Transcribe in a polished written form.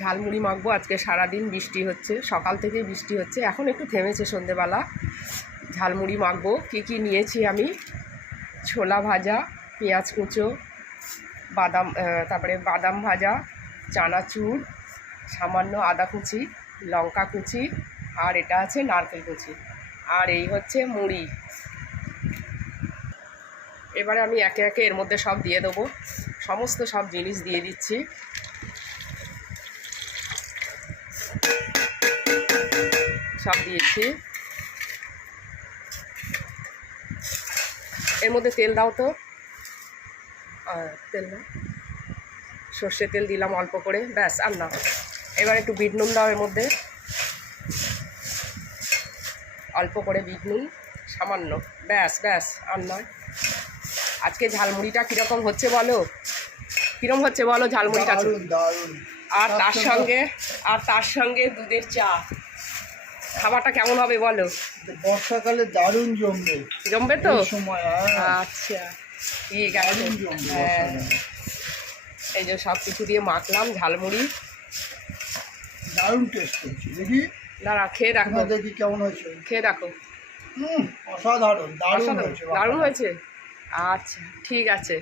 ঝালমুড়ি মাখবো। আজকে সারাদিন বৃষ্টি হচ্ছে, সকাল থেকেই বৃষ্টি হচ্ছে, এখন একটু থেমেছে সন্ধেবেলা। ঝালমুড়ি মাখবো। কী নিয়েছি আমি: ছোলা ভাজা, পেঁয়াজ কুচো, বাদাম, তারপরে বাদাম ভাজা, চানাচুর, সামান্য আদা কুচি, লঙ্কা কুচি, আর এটা আছে নারকেল কুচি, আর এই হচ্ছে মুড়ি। এবারে আমি একে একে এর মধ্যে সব দিয়ে দেবো, সমস্ত সব জিনিস দিয়ে দিচ্ছি। সব দিয়েছি। এর মধ্যে তেল দাও তো, তেল দাও, সর্ষে তেল দিলাম অল্প করে, ব্যাস আর না। এবার একটু বিট নুন দাও এর মধ্যে, অল্প করে বিট নুন, সামান্য, ব্যাস ব্যাস আর নয়। আজকে ঝালমুড়িটা কীরকম হচ্ছে বলো, কীরকম হচ্ছে বলো ঝালমুড়িটা? আর তার সঙ্গে দুধের চা, খাবারটা কেমন হবে বলো? বর্ষাকালে দারুণ জমবে। জমবে তো? সময় আচ্ছা ঠিক আছে। হ্যাঁ, এই যে সব কিছু দিয়ে মাখলাম ঝালমুড়ি, দারুণ টেস্ট হচ্ছে। দেখি, দাঁড়া খেয়ে দেখো, দেখি কেমন হয়েছে। খেয়ে দেখো। অসাধারণ, দারুণ হয়েছে। দারুণ হয়েছে। আচ্ছা ঠিক আছে।